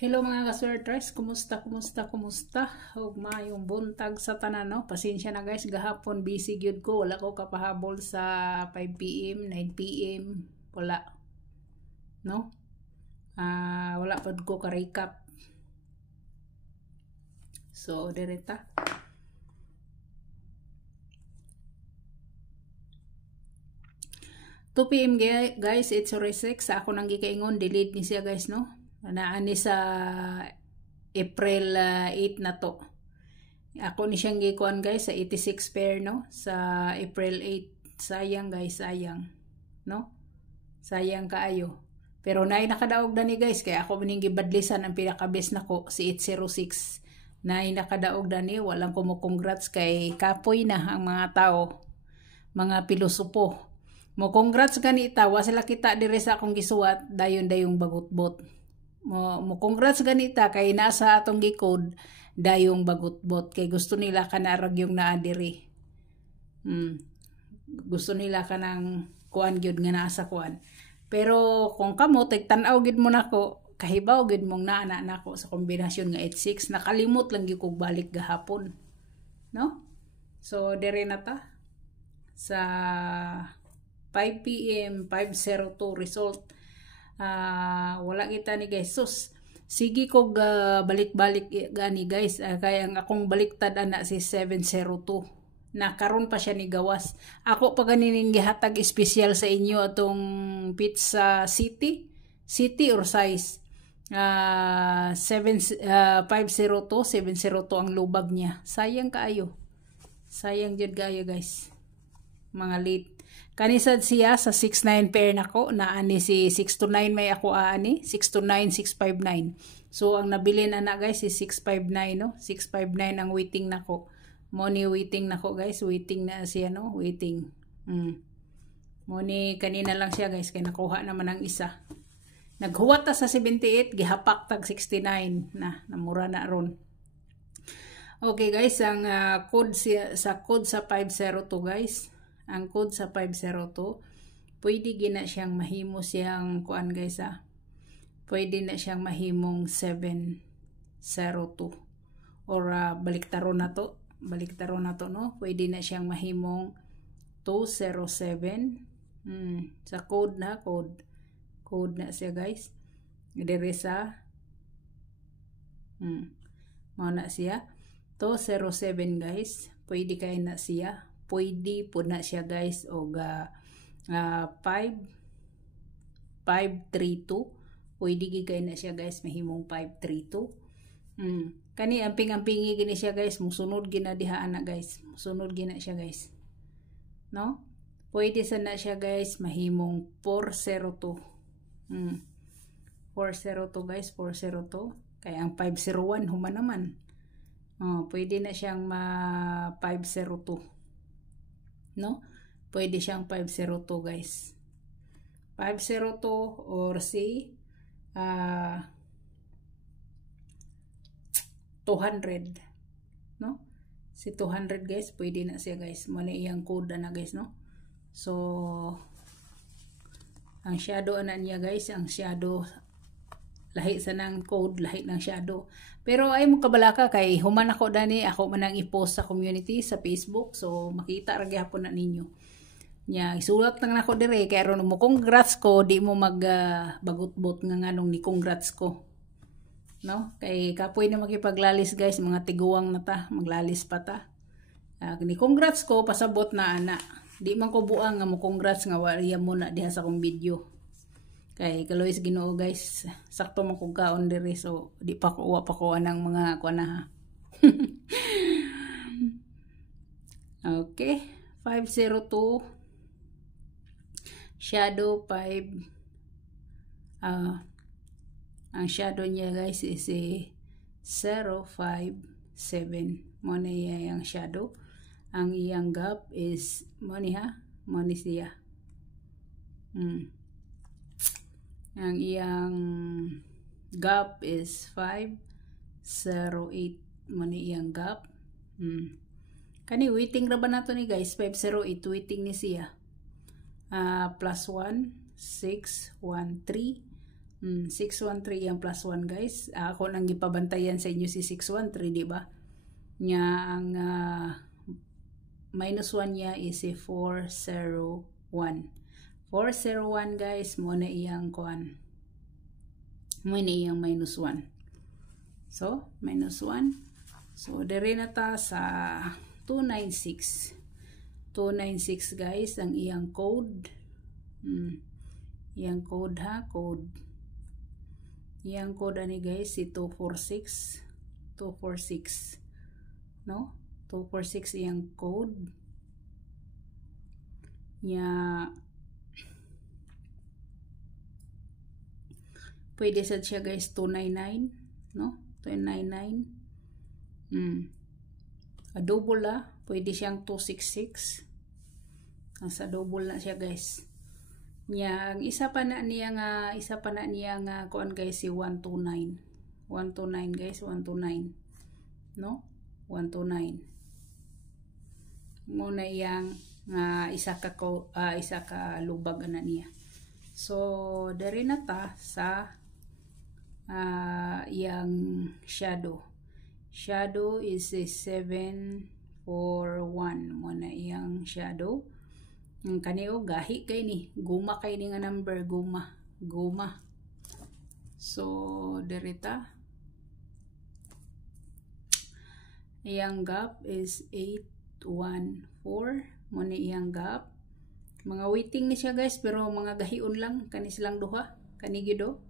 Hello mga ka-swertres, kumusta? Ug maayong buntag sa tanan no. Pasensya na guys, gahapon busy gyud ko, wala ko kapahabol sa 5 PM, 9 PM, wala. No? Wala pad ko ka-recap. So, direta. PM guys, it's already 6. Sa ako nang gikaingon, delete ni siya guys no. Naani sa April 8 na to. Ako ni siyang gikuan guys sa 86 pair no, sa April 8. Sayang guys, sayang. No? Sayang kaayo. Pero nay nakadaog na ni guys, kaya ako maning gibadlisan ang pinaka-best nako si 806. Nay nakadaog na ni, walang kumukongrats kay kapoy na ang mga tao, mga pilosopo. Mo congrats ganita, wa sila kita dire sa akong gisuwat, dayon bagutbot. Mo congrats ganita kay nasa atong gikod dayong bagutbot kay gusto nila kanarag yung naadiri. Gusto nila kanang kuan gyud nga nasa kuan. Pero kung kamo tigtan-aw gyud mo nako, kahibaw gyud mong naana nako sa kombinasyon nga 86, nakalimot lang gyud kog balik gahapon. No? So dire na ta sa 5 PM 502 result. Wala kita ni guys. Sus, sige ko balik-balik gani guys. Kaya ang akong baliktad ana si 702. Nakaroon pa siya ni gawas. Ako pa ganining gihatag espesyal sa inyo atong pizza city or size. 502 702 ang lubag niya. Sayang kaayo. Sayang jud kaayo guys. Mga late. Kanisad siya sa 69 pair nako, naani si 629 may ako aani, 629 659. So ang nabili na guys is 659 no, 659 ang waiting nako. Money waiting nako guys, waiting na siya no, waiting. Money kanina lang siya guys kay nakuha naman ang isa. Naghuwat ta sa 78, gihapak tag 69 na, namura na ron. Okay guys, ang code sa 502 guys. Ang code sa 502, pwede gina siyang mahimo siyang kuan guys pwede na siyang mahimong 702 or baliktaron na to no, pwede na siyang mahimong 207. Sa code na siya guys, dire sa mao na siya 207 guys, pwede kay na siya. Pwede po na siya guys o 532. Pwede gigay na siya guys mahimong 532. Kani amping-ampingi gini siya guys, musunod gina diha ana guys. Musunod gina siya guys. No? Pwede sana siya guys mahimong 402. 402 guys, 402. Kaya ang 501 human naman. Pwede na siyang 502. No? Pwede siyang 502 guys. 502 or si 200. No? Si 200 guys, pwede na siya guys. Muna iyang code na guys no. So ang shadow ana niya guys, ang shadow lahi sa nang code, lahi ng shadow. Pero ay mo kabalaka kay human ako dani, ako man ang i-post sa community sa Facebook, so makita ra gyapon na ninyo. Nya isulat lang nako dire kay aron mo congrats ko, di mo bagut-bot nga nganong ni congrats ko. No? Kay kapoy na makipaglalis guys, mga tiguwang na ta, maglalis pa ta. Ni congrats ko pasabot na ana. Di man ko buang nga mo congrats nga wala mo na diha sa akong video. Kay kalois Ginoo guys, sakto man kog kaon diri, so di pa ko wa pa ko anang mga kuan ha. Okay, 502 shadow 5. Ang shadow niya guys is 057. Mo na yang shadow. Ang iyang gap is mo ni siya. Ang iyang gap is 508. Muna iyang gap. Kani waiting ra ba nato ni guys? 508 waiting ni siya. +1 6 1 3 613 yung plus 1 guys. Ako nang gipabantayan sa inyo si 613, di ba? Nya ang minus 1 niya is si 401. 401 guys, mo na iyang kuan. Mo na iyang minus 1. So, minus 1. So, dere na ta sa 296. 296 guys, ang iyang code. Iyang code ha, code. Iyang code ani guys, si 246. 246. No? 246 iyang code. Pwede sad siya guys 299, no? 299. Double la, pwede siyang 266. Nasa double na siya guys. Ang isa pa na niya nga kuan guys si 129. 129 guys, 129. No? 129. Muna iyang isa ka lubag na niya. So, dari na ta sa iyang shadow. Shadow is a 741. Muna iyang shadow. Kaniyo gahi kay ni. Guma kay ni nga number. Guma. So, dari ta. Iyang gap is 814. Muna iyang gap. Mga waiting ni siya guys, pero mga gahion lang. Kani silang duha. Kani gido.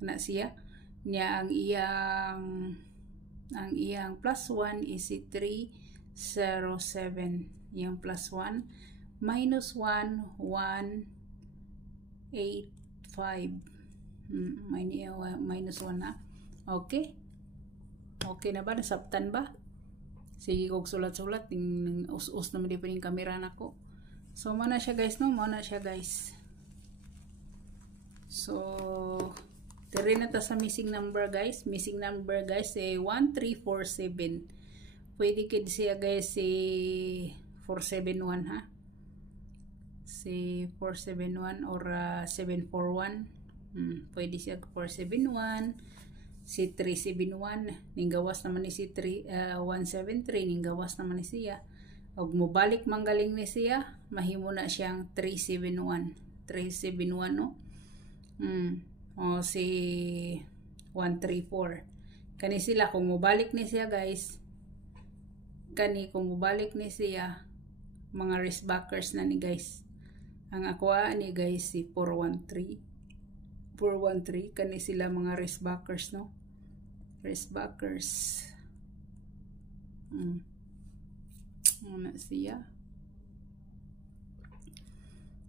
Kana siya. Nya ang iyang plus 1 is si 307. Iyang plus 1. Minus 1, 185. Minus 1 na. Okay. Okay na ba? Nasabtan ba? Sige kog sulat-sulat. Us-us naman di pa yung kamera na ko. So, mana siya guys, no? Mana siya guys. So, tiri na ta sa missing number guys. Missing number guys, 1347. Pwede kid siya guys si 471 ha. Si 471 or 741. Pwede siya 471. Si 371. Ninggawas naman ni si 173. Ninggawas naman ni siya. Og mobalik manggaling ni siya, mahimo na siyang 371. 371 no? O si 134. Kani sila kung mobalik ni siya guys. Kung mobalik ni siya, mga wristbackers na ni guys. Ang aqua ni guys si 413. 413 kani sila mga wristbackers no? Wristbackers. Muna siya.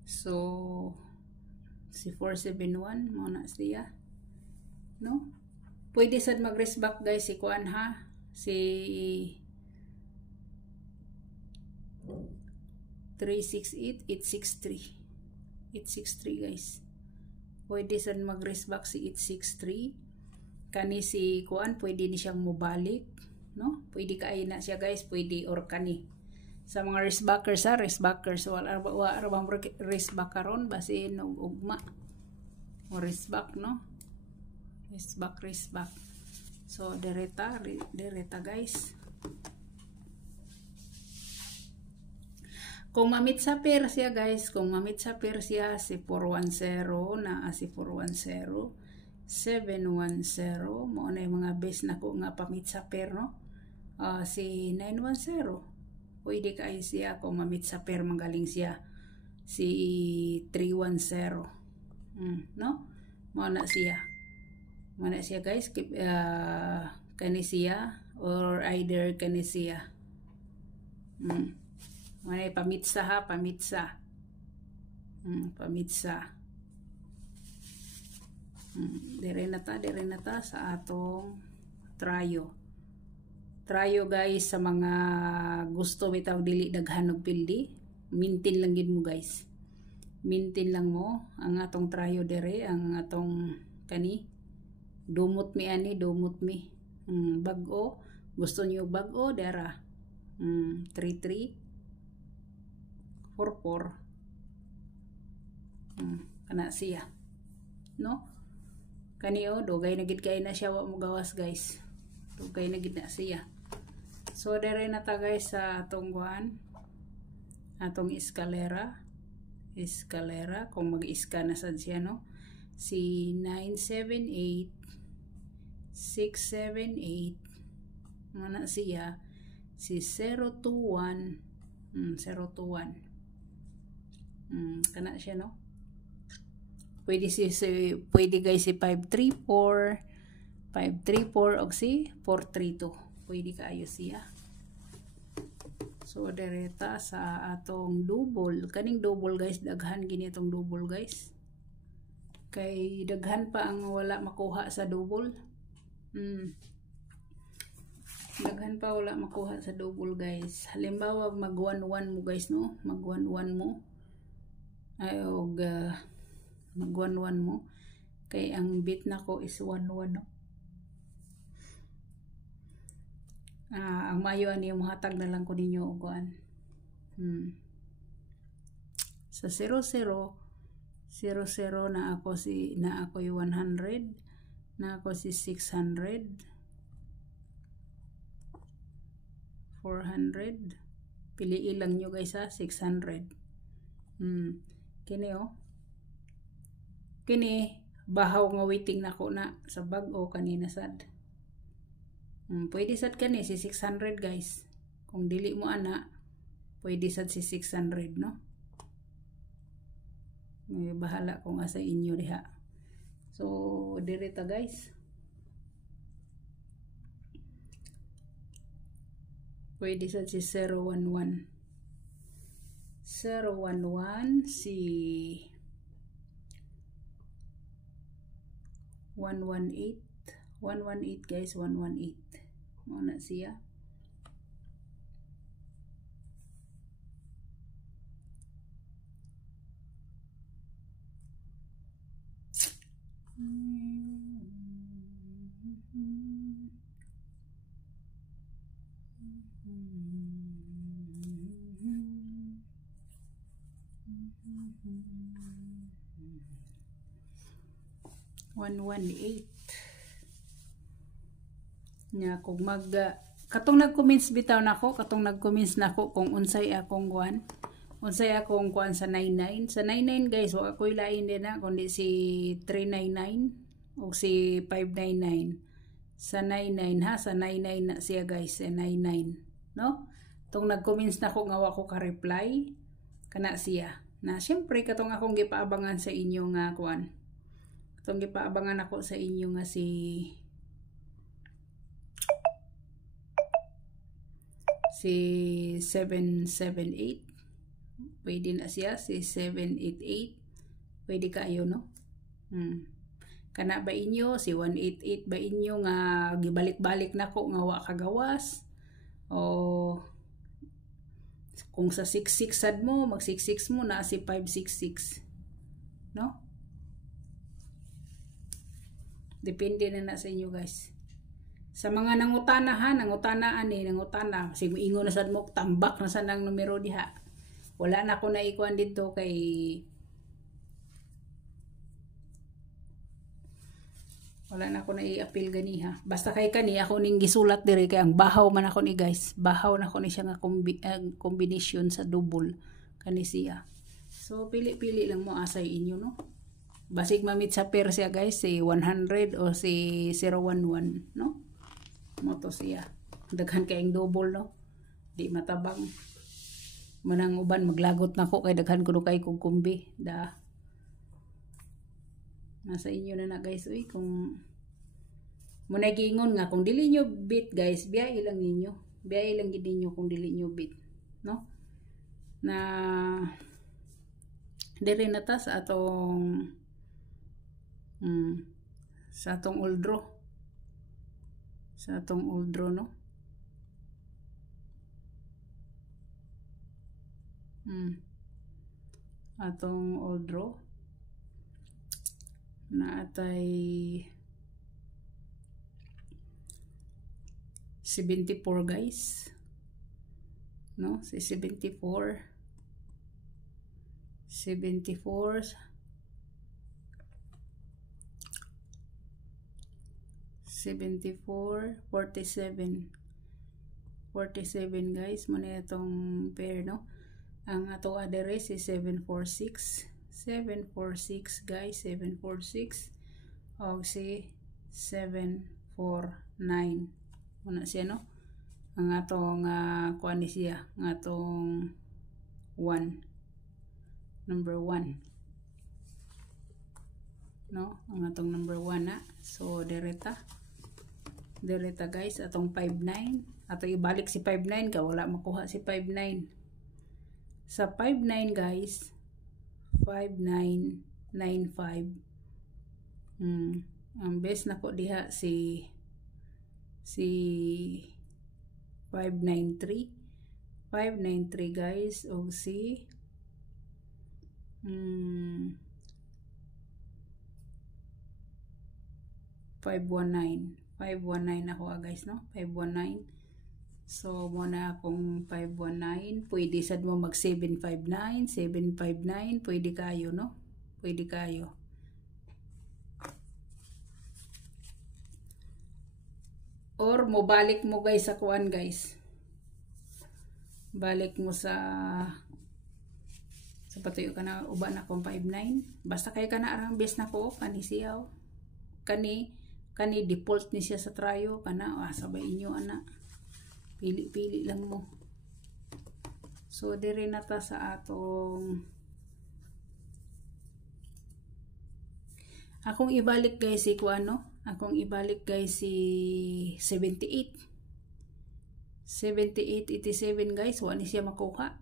So, si 471 muna siya. No? Pwede sad mag-wristback guys si kuan ha. Si 368, 863. 863 guys. Pwede sad mag-wristback si 863. Kani si kuan, pwede ni siyang mobalik. No? Pwede kaay na siya guys. Pwede or kani. Sa mga wristbackers ha. Wristbackers. Wala bang wristback karon basi no ugma. O wristback no? Wristback. So, dereta guys. Kung mamit sa pair siya guys, kung mamit sa pair siya si 410 na si 410, 710 mo na yung mga base na ko nga pamit sa pair no. Si 910 pwede kay siya kung mamit sa pair magaling siya si 310 no mo na siya guys. Kani siya or either kani siya may pamitsa ha, pamitsa. Dire na ta sa atong trayo. Trayo guys sa mga gusto bitaw dili daghan og pildi. Mintin lang gid mo guys. Mintin lang mo ang atong trayo dire, ang atong kani. Dumot mi ani, dumot mi. Bag-o, gusto niyo bag-o dera. 33 44 kana siya no. Kani o, dugay na gid kay na siya wa mo gawas guys. Dugay na gid na siya. So dire na ta guys sa atong kuan. Atong eskalera. Eskalera kung mag-iska na sad siya no. Si 978 678 mana siya si 021 021 kana siya no. Pwede pwede guys si 534 534 og si 432 pwede kaayo siya. So direta sa atong double, kaning double guys, daghan gini itong double guys. Kay daghan pa ang wala makuha sa double. Daghan pa wala makuha sa double guys. Halimbawa mag 1-1 mo guys no, mag 1-1 mo. Ay og mag 1-1 mo. Kay ang bit nako is 1-1 no. Ang mayo ani mohatag na lang ko ninyo og kuan. Sa 00 na ako yung 100, na ako si 600, 400. Piliin lang nyo guys ha, 600. Kini oh. Kini bahaw nga waiting nako na sa bag-o kanina sad. Pwede sad kani si 600 guys. Kung dili mo ana, pwede sad si 600 no. May bahala kung asa inyo diha. So direta guys. Pwede sad si 011. 011 si 118. 118 guys, 118. Muna siya. Nya kung katong nag-comments bitaw nako, katong nag-comments nako kung unsay akong kuan. Unsay akong kuan sa 99. Sa 99 guys, wa ako'y lain din na kundi si 399 o si 599. Sa 99 ha, sa 99 na siya guys, sa 99, no? Tong nag-comments nako nga wa ko ka-reply kana siya. Na syempre katong akong gipaabangan sa inyo nga kuan. Katong gipaabangan ako sa inyo nga si 778. Pwede na siya si 788. Pwede kayo no. Kana ba inyo si 188 ba inyo nga gibalik-balik nako nga wa kagawas, o kung sa 66 sad mo mag 66 mo na si 566 no. Depende na sa inyo guys. Sa mga nangutana ha, nangutana sig ingon na sad mo tambak na sa nang numero diha. Wala na ako naikuan dito kay wala na ako nai-appeal gani ha. Basta kay kani ako ning gisulat diri kay ang bahaw man ako ni guys. Bahaw na ako ni siya nga combination sa double kani siya. So pili-pili lang mo asay inyo no. Basig mamit sa pair siya guys, si 100 o si 011 no. Moto siya. Daghan kayong double no. Di matabang. Manang uban maglagot nako kay daghan kuno kay kog kumbi da. Nasa inyo na guys uy kung muna giingon nga kung dili nyo bit guys, biya ilang ninyo. Biya ilang gid ninyo kung dili nyo bit no. Na dire na ta sa atong old draw. Sa atong old draw no. Atong old draw na atay 74 guys no, si 74 74 74, 47. 47 guys, muna itong pair, no? Ang ato address is 746. 746 guys, 746. O si 749. Muna siya, no? Ang atong kuan siya, ang atong 1. Number 1. No? Ang atong number 1 na. So, direta guys, atong 59. Ato ibalik si 59 ka, wala makuha si 59. Sa 59 guys, 5995. Ang best na ko diha si 593. 593 guys, o si 519. 519 ako guys, no? 519. So, muna akong 519. Pwede sad mo mag 759. 759. Pwede kayo, no? Pwede kayo. Or, balik mo guys sa kuan guys. Balik mo sa patuyo ka na uban akong 59. Basta kay ka na arang best na ko. Kani siyaw. Kani default ni siya sa trayo. Kana, sabay inyo anak. Pili-pili lang mo. So, diri na ta sa atong akong ibalik guys si kuano. Akong ibalik guys si 78. 78, 87 guys. Wala ni siya makuha.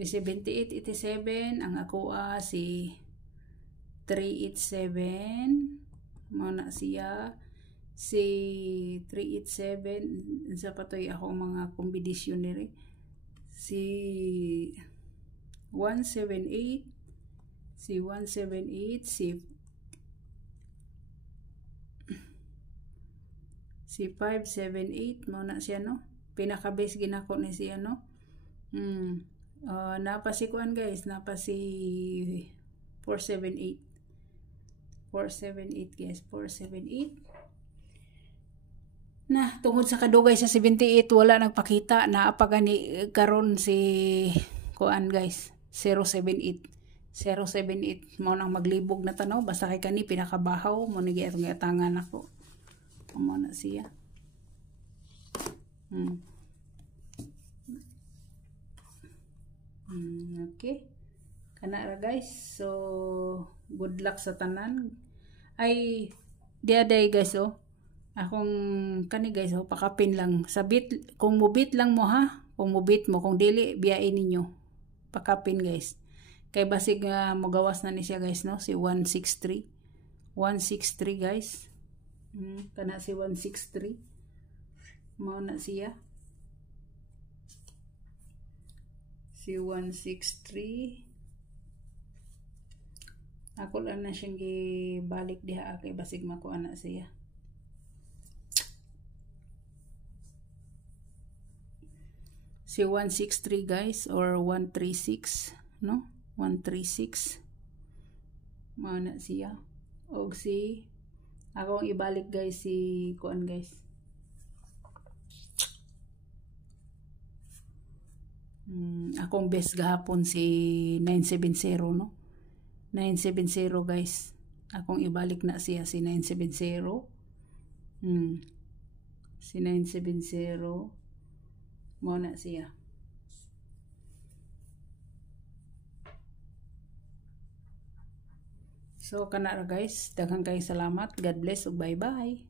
Si 78, 87. Ang ako si 387. Muna siya. Si 387 sa patoy ako mga kombinasyon nire. Si 178, si 178, si 578 mo na siya, no? Pinaka base ginako ni siya, no? Napa si kuan guys, napa si 478. 478 guys, 478. Na, tungod sa kadugay sa 78, wala nagpakita. Naapagani karon si kuan guys, 078. 078. Mo nang maglibog na tanaw. Basta kay kani, pinakabahaw. Mo nagi atong atangan ako. Mo na siya. Okay. Kana ra guys. So, good luck sa tanan. Ay, diaday guys, oh. Akong kani guys, oh, pakapin lang. Sa bit, kung mubit lang mo ha, kung mubit mo, kung dili, biyain ninyo. Pakapin guys. Kay basig magawas na ni siya guys, no? Si 163. 163 guys. Kana si 163. Mao na siya. Si 163. Ako lang na siyang gibalik diha kay basig makuha na siya. Si 163 guys, or 136, no? 136. Mao na siya. Og si akong ibalik guys si kuan guys. Akong best gahapon si 970, no? 970 guys. Akong ibalik na siya si 970. Si 970. Mao na siya. So kana ra guys, daghang kay salamat. God bless ug bye-bye.